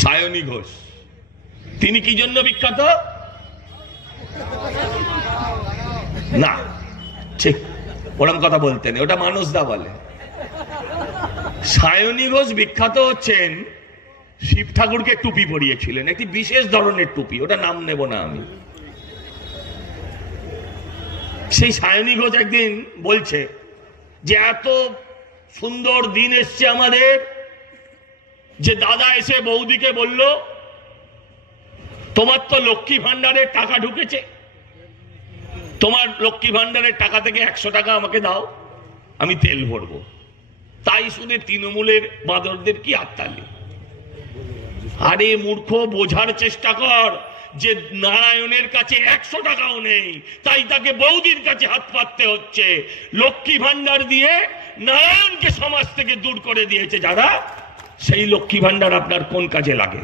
সায়নী ঘোষ। তিনি কি জন্য বিখ্যাত? না, ঠিক ওরম কথা বলতেন, ওটা মানুষদা বলে। সায়নী ঘোষ বিখ্যাত হচ্ছেন শিব ঠাকুরকে টুপি পরিয়েছিলেন, একটি বিশেষ ধরনের টুপি, ওটা নাম নেব না আমি। সেই সায়নী ঘোষ একদিন বলছে যে এত সুন্দর দিন এসছে আমাদের, যে দাদা এসে বৌদিকে বলল তোমার তো লক্ষ্মী ভান্ডারের টাকা ঢুকেছে, তোমার লক্ষ্মী ভান্ডারের টাকা থেকে 100 টাকা আমাকে দাও, আমি তেল ভরবো। তাই শুনে তৃণমূলের বাঁদরদের কি আত্মালি। আরে মূর্খ, বোঝার চেষ্টা কর যে নারায়ণের কাছে 100 টাকাও নেই, তাই তাকে বৌদির কাছে হাত পাততে হচ্ছে। লক্ষ্মী ভান্ডার দিয়ে নারায়ণকে সমাজ থেকে দূর করে দিয়েছে যারা, সেই লক্ষ্মী ভান্ডার আপনার কোন কাজে লাগে?